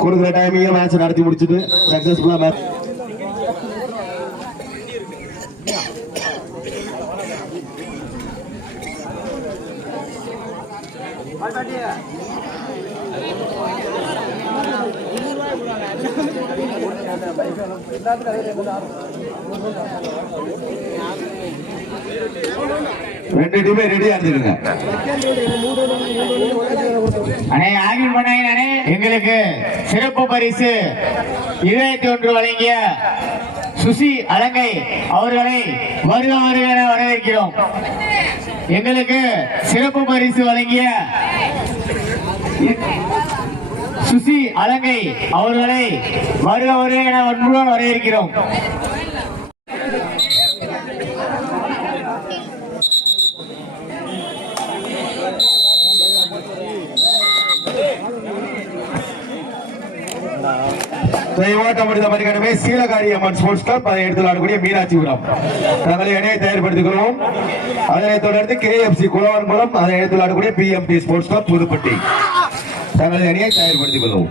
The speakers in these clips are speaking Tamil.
கொடுக்குற டைமிங்கே மேட்ச் நடத்தி முடிச்சுட்டு சக்சஸ்ஃபுல்லாக மேட்ச் ரெண்டு டீமே ரெடியா இருந்துருங்க அண்ணே ஆகிய பண்ணாங்க அண்ணே எங்களுக்கு சிறப்பு பரிசு இருபத்தி ஒன்று வழங்கிய சுசி அலங்கை அவர்களை வருக வருக என வரவேற்கிறோம். எங்களுக்கு சிறப்பு பரிசு வழங்கிய சுசி அலங்கை அவர்களை வருக வருக என அன்புடன் வரவேற்கிறோம். ஓட்டம் முடிந்த மதிக்கணமே சீலகாரி அம்மன் ஸ்போர்ட்ஸ் கிளப் அதை எடுத்து ஆடக்கூடிய மீனாட்சிபுரம் தங்களை இணையை தயார்படுத்திக் கொள்வோம் அதனைத் தொடர்ந்து கேஎஃப்சி குலவன்குளம் அதை எடுத்து ஆடக்கூடிய பிஎம்டி ஸ்போர்ட்ஸ் கிளப் புதுப்பட்டி. தங்களை அணியை தயார்படுத்திக் கொள்வோம்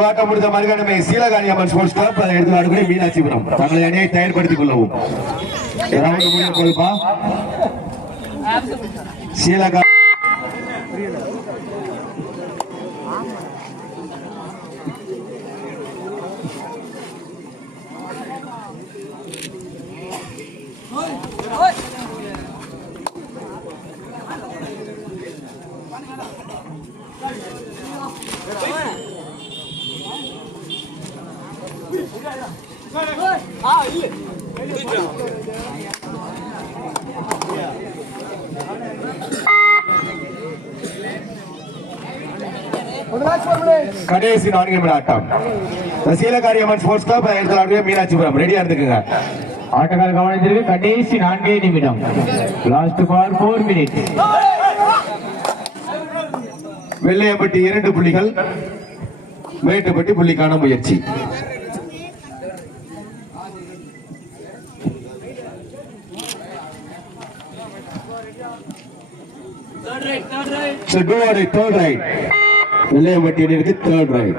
முடிந்த மறுகணமே சீலகாணி அம்மன் ஸ்போர்ட்ஸ் கிளப் அதை எடுத்து ஆடக்கூடிய மீனாட்சிபுரம் தங்களை அணியை தயார்படுத்திக் கொள்ளவும். ரவுண்ட் முடிய சீலகா. கடைசி நான்கு நிமிட ஆட்டம். சீலகாரி அம்மன் ஸ்போர்ட்ஸ் கிளப் அதை மீனாட்சிபுரம்? ரெடியா இருந்துக்குங்க. ஆட்டக்கார கவனத்திற்கு கடைசி நான்கே நிமிடம். லாஸ்ட் பார் ஃபோர் மினிட் வெள்ளையப்பட்டி இரண்டு புள்ளிகள். மேட்டுப்பட்டி புள்ளிக்கான முயற்சி. So do or die, third right. Vellaiyappatti அணியிற்கு third right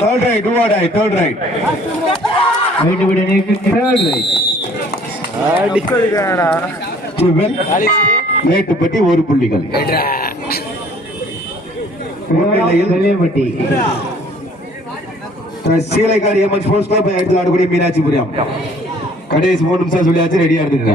third right do or die third right Mettuppatti அணிக்கு தேர்ட் ரைட் மேட்டுப்பட்டி ஒரு புள்ளிகள். முன்னிலையில் வெள்ளையப்பட்டி சீலைக்காரி அம்மன் ஸ்போர்ட்ஸ் கிளப் எடுத்து ஆடக்கூடிய மீனாட்சிபுரம். கடைசி மூணு நிமிஷம் சொல்லியாச்சு ரெடியா இருந்துங்க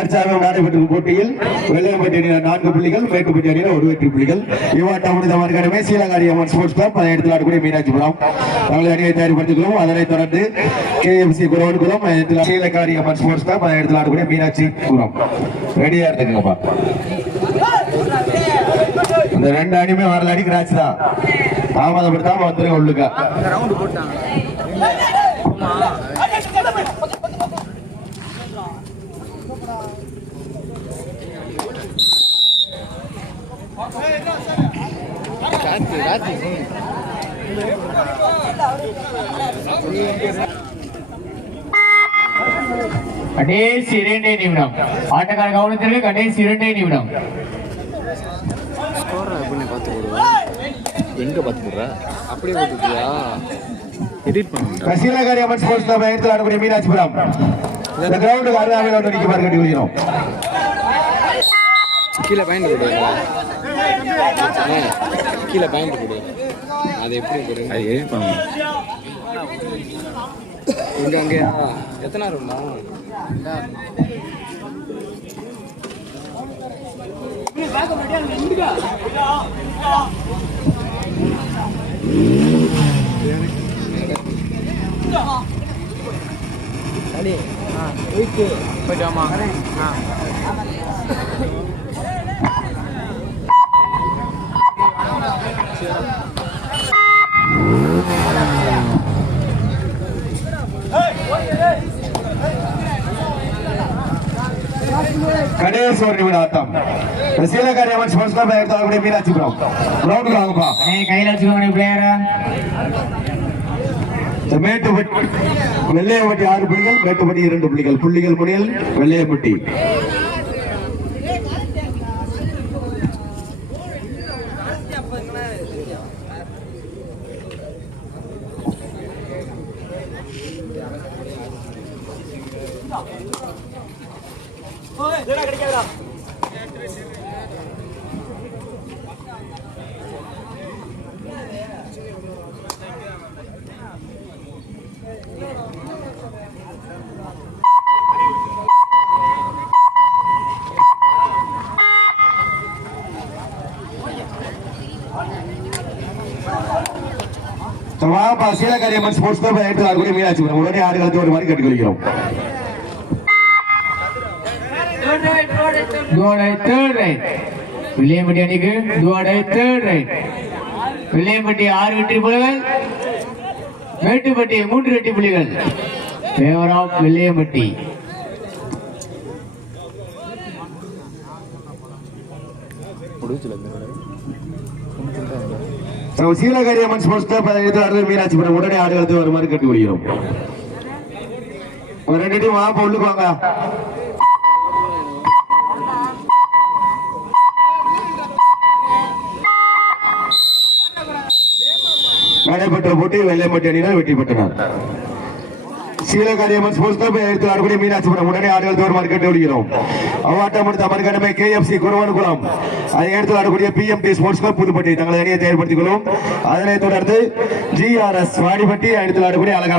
தற்சார்பம் நடைபெற்ற போட்டியில் வெள்ளையம்பட்டி அணியினர் நான்கு புள்ளிகள் மேட்டுப்பட்டி அணியினர் ஒரு வெற்றி புள்ளிகள். இவ்வாட்டம் முடிந்த மறுகணமே சீலகாரி அம்மன் ஸ்போர்ட்ஸ் கிளப் அதை எடுத்து ஆடக்கூடிய மீனாட்சிபுரம் தங்களை அணியை தயார்படுத்திக்கிறோம் அதனைத் தொடர்ந்து KMC Kuravankulam Seelakari Amman sports club அதை எடுத்து ஆடக்கூடிய மீனாட்சிபுரம் ரெடியா இருந்துங்கப்பா இந்த ரெண்டு அணியுமே வரல அடிக்கிற ஆச்சு தான். தாமதப்படுத்தாம வந்துருங்க உள்ளுக்கா. கடைசி இரண்டே நிமிடம். ஆட்டக்கார கவனத்திற்கு கடைசி இரண்டே நிமிடம். ஸ்கோர் அப்படின்னு பார்த்து போடுவா? எங்கே பார்த்து போடுற? அப்படியே பார்த்துக்கியா எடிட் பண்ண சீலகாரி அம்மன் ஸ்போர்ட்ஸ் கிளப் எடுத்து ஆடக்கூடிய மீனாட்சிபுரம். இந்த கிரவுண்டுக்கு அருகாமையில் ஒன்று நிற்க பாரு கட்டி விடுகிறோம் கீழே பேண்ட் போடு. ஆ, கீழே பேண்ட் போடு. அது எப்படி போடு அது பண்ண இங்க அங்கேயா எத்தனை ரூம்மா போயிட்டாமா கணேஷ் ஒரு நிமிடம் ஆட்டம் சீலகாரி அம்மன் ஸ்போர்ட்ஸ் கிளப் எடுத்து ஆடக்கூடிய மீனாட்சிபுரம் கிரவுண்டுக்கு வாங்கப்பா அண்ணே, கையில வச்சுக்கோங்க பிளேயரா மேட்டுப்பட்டி ஆறு புள்ளிகள் மேட்டுப்பட்டி இரண்டு புள்ளிகள். புள்ளிகள் முனையில் வெள்ளையம்பட்டி வாப்பா சீலகாரி அம்மன் ஸ்போர்ட்ஸ் கிளப் எடுத்து ஆடக்கூடிய மீனாட்சிபுரம் உடனே ஆடுகளத்தை ஒரு மாதிரி கட்டுக்கொள்கிறோம் துவாடை தேர்ட் ரைட் வில்லியம்பட்டி அணிக்கு துவாடை தேர்ட் ரைட் வில்லியம்பட்டி ஆறு வெற்றி புலிகள். மேட்டுப்பட்டி மூன்று வெற்றி புலிகள். ஃபேவர் ஆஃப் வில்லியம்பட்டி முடிச்சுல சீலகாரி அம்மன் ஸ்போர்ட்ஸ் கிளப் அதை எடுத்து ஆடுவது மீனாட்சிபுரம் உடனே ஆடுகளத்தை வருமாறு மாதிரி கட்டுக்கொள்கிறோம் ரெண்டு டீம் வாப்பா உள்ளுக்கு வாங்க. நடைபெற்ற போட்டி வெள்ளைப்பட்டி அணியினர் வெற்றி பெற்றனர் சீலகாரியம்மன் ஸ்போர்ட்ஸ் கிளப் எடுத்து ஆடக்கூடிய மீனாட்சிபுரம் உடனே ஆடுகள் தோறும் மார்க்கெட் ஒழிகிறோம் அவாட்டம் எடுத்த மறுகணமே கேஎஃப்சி குருவன்குளம் அதை எடுத்து ஆடக்கூடிய பிஎம்டி ஸ்போர்ட்ஸ் கிளப் புதுப்பட்டி தங்களை அணியை தயார்படுத்திக் கொள்ளும். அதனைத் தொடர்ந்து ஜிஆர்எஸ் வாடிப்பட்டி எடுத்து ஆடக்கூடிய அழகா